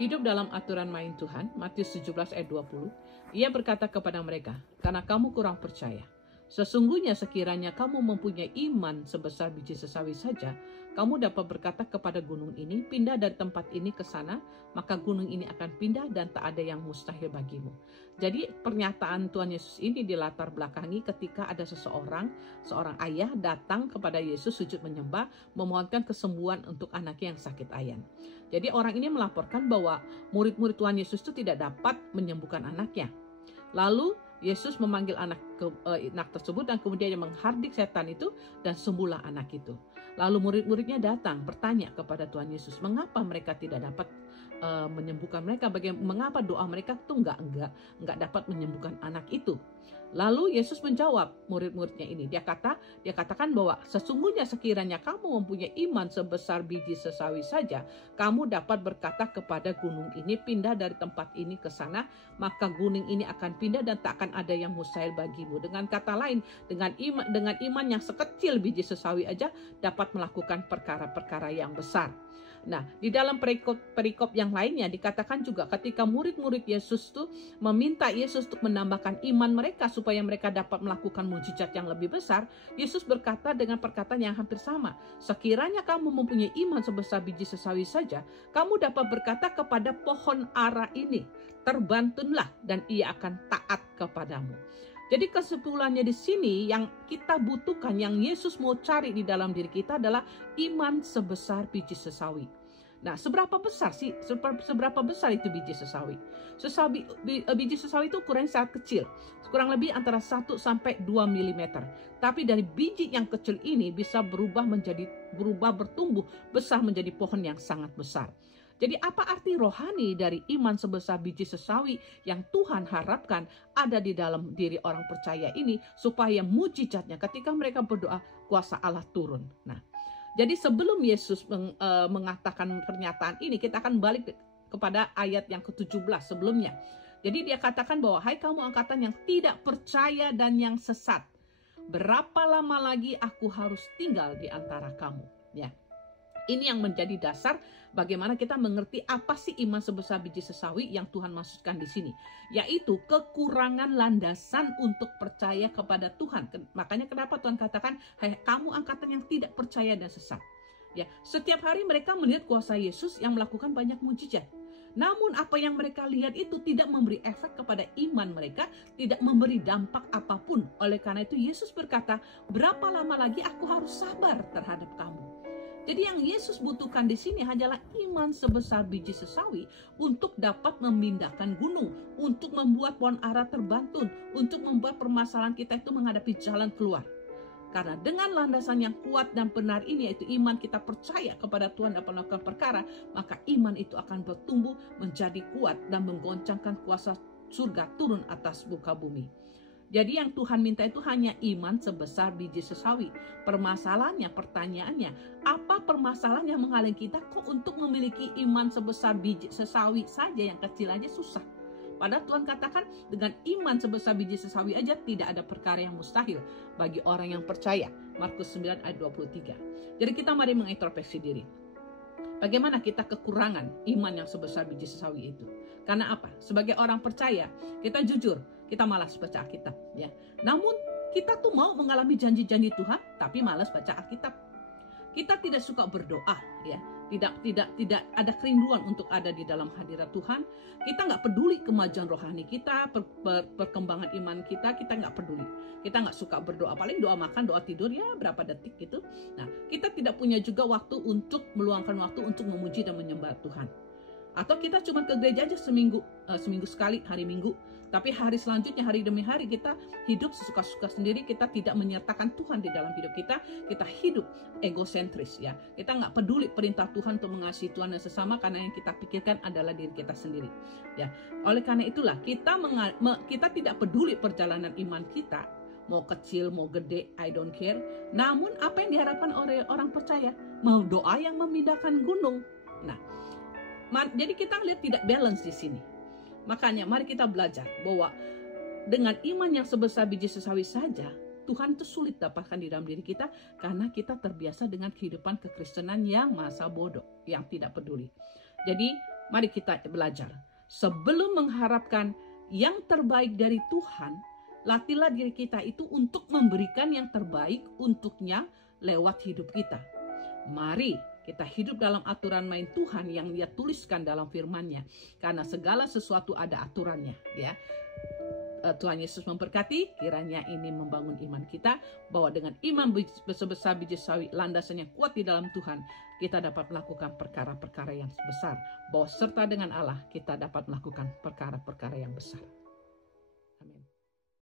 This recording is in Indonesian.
hidup dalam aturan main Tuhan. Matius 17 ayat 20. Ia berkata kepada mereka, karena kamu kurang percaya. Sesungguhnya sekiranya kamu mempunyai iman sebesar biji sesawi saja, kamu dapat berkata kepada gunung ini, pindah dari tempat ini ke sana, maka gunung ini akan pindah dan tak ada yang mustahil bagimu. Jadi pernyataan Tuhan Yesus ini dilatar belakangi ketika ada seorang ayah datang kepada Yesus sujud menyembah, memohonkan kesembuhan untuk anaknya yang sakit ayan. Jadi orang ini melaporkan bahwa murid-murid Tuhan Yesus itu tidak dapat menyembuhkan anaknya. Lalu Yesus memanggil anak tersebut dan kemudian dia menghardik setan itu dan sembuhlah anak itu. Lalu murid-muridnya datang bertanya kepada Tuhan Yesus, mengapa mereka tidak dapat menyembuhkan mereka? Mengapa doa mereka tuh enggak dapat menyembuhkan anak itu? Lalu Yesus menjawab murid-muridnya ini. Dia katakan bahwa sesungguhnya sekiranya kamu mempunyai iman sebesar biji sesawi saja, kamu dapat berkata kepada gunung ini, pindah dari tempat ini ke sana, maka gunung ini akan pindah dan tak akan ada yang mustahil bagimu. Dengan kata lain, dengan iman yang sekecil biji sesawi aja dapat melakukan perkara-perkara yang besar. Nah, di dalam perikop yang lainnya dikatakan juga ketika murid-murid Yesus tuh meminta Yesus untuk menambahkan iman mereka supaya mereka dapat melakukan mujizat yang lebih besar, Yesus berkata dengan perkataan yang hampir sama. Sekiranya kamu mempunyai iman sebesar biji sesawi saja, kamu dapat berkata kepada pohon ara ini, terbantunlah dan ia akan taat kepadamu. Jadi kesimpulannya di sini yang kita butuhkan, yang Yesus mau cari di dalam diri kita adalah iman sebesar biji sesawi. Nah, seberapa besar itu biji sesawi? Biji sesawi itu ukurannya sangat kecil, kurang lebih antara 1 sampai 2 mm. Tapi dari biji yang kecil ini bisa berubah bertumbuh besar menjadi pohon yang sangat besar. Jadi apa arti rohani dari iman sebesar biji sesawi yang Tuhan harapkan ada di dalam diri orang percaya ini supaya mujizatnya ketika mereka berdoa kuasa Allah turun. Nah, jadi sebelum Yesus mengatakan pernyataan ini, kita akan balik kepada ayat yang ke-17 sebelumnya. Jadi dia katakan bahwa hai kamu angkatan yang tidak percaya dan yang sesat, berapa lama lagi aku harus tinggal di antara kamu? Ya. Ini yang menjadi dasar bagaimana kita mengerti apa sih iman sebesar biji sesawi yang Tuhan maksudkan di sini, yaitu kekurangan landasan untuk percaya kepada Tuhan. Makanya kenapa Tuhan katakan, "Hai kamu angkatan yang tidak percaya dan sesat." Ya, setiap hari mereka melihat kuasa Yesus yang melakukan banyak mujizat. Namun apa yang mereka lihat itu tidak memberi efek kepada iman mereka, tidak memberi dampak apapun. Oleh karena itu Yesus berkata, "Berapa lama lagi aku harus sabar terhadap kamu?" Jadi yang Yesus butuhkan di sini hanyalah iman sebesar biji sesawi untuk dapat memindahkan gunung, untuk membuat pohon ara terbantun, untuk membuat permasalahan kita itu menghadapi jalan keluar. Karena dengan landasan yang kuat dan benar ini, yaitu iman kita percaya kepada Tuhan dapat melakukan perkara, maka iman itu akan bertumbuh menjadi kuat dan menggoncangkan kuasa surga turun atas muka bumi. Jadi yang Tuhan minta itu hanya iman sebesar biji sesawi. Permasalahannya, pertanyaannya, apa permasalahan yang menghalangi kita kok untuk memiliki iman sebesar biji sesawi saja, yang kecil aja susah. Padahal Tuhan katakan dengan iman sebesar biji sesawi aja tidak ada perkara yang mustahil bagi orang yang percaya. Markus 9 ayat 23. Jadi kita mari mengintrospeksi diri. Bagaimana kita kekurangan iman yang sebesar biji sesawi itu? Karena apa? Sebagai orang percaya, kita jujur, kita malas baca Alkitab, ya. Namun kita tuh mau mengalami janji-janji Tuhan, tapi malas baca Alkitab. Kita tidak suka berdoa, ya. Tidak ada kerinduan untuk ada di dalam hadirat Tuhan. Kita nggak peduli kemajuan rohani kita, perkembangan iman kita nggak peduli. Kita nggak suka berdoa, paling doa makan, doa tidur ya berapa detik gitu. Nah, kita tidak punya juga waktu untuk meluangkan waktu untuk memuji dan menyembah Tuhan. Atau kita cuma ke gereja aja seminggu sekali hari Minggu, tapi hari selanjutnya hari demi hari kita hidup sesuka-suka sendiri, kita tidak menyertakan Tuhan di dalam hidup kita hidup egosentris, ya. Kita nggak peduli perintah Tuhan untuk mengasihi Tuhan dan sesama karena yang kita pikirkan adalah diri kita sendiri, ya. Oleh karena itulah kita tidak peduli perjalanan iman kita, mau kecil mau gede, I don't care. Namun apa yang diharapkan oleh orang percaya? Mau doa yang memindahkan gunung. Nah, jadi kita lihat tidak balance di sini. Makanya mari kita belajar bahwa dengan iman yang sebesar biji sesawi saja, Tuhan itu sulit dapatkan di dalam diri kita karena kita terbiasa dengan kehidupan kekristenan yang masa bodoh, yang tidak peduli. Jadi Mari kita belajar. Sebelum mengharapkan yang terbaik dari Tuhan, latihlah diri kita itu untuk memberikan yang terbaik untuknya lewat hidup kita. Mari kita hidup dalam aturan main Tuhan yang Dia tuliskan dalam firman-Nya. Karena segala sesuatu ada aturannya, ya. Tuhan Yesus memberkati, kiranya ini membangun iman kita, bahwa dengan iman sebesar biji sawi, landasannya kuat di dalam Tuhan, kita dapat melakukan perkara-perkara yang besar, bahwa serta dengan Allah kita dapat melakukan perkara-perkara yang besar.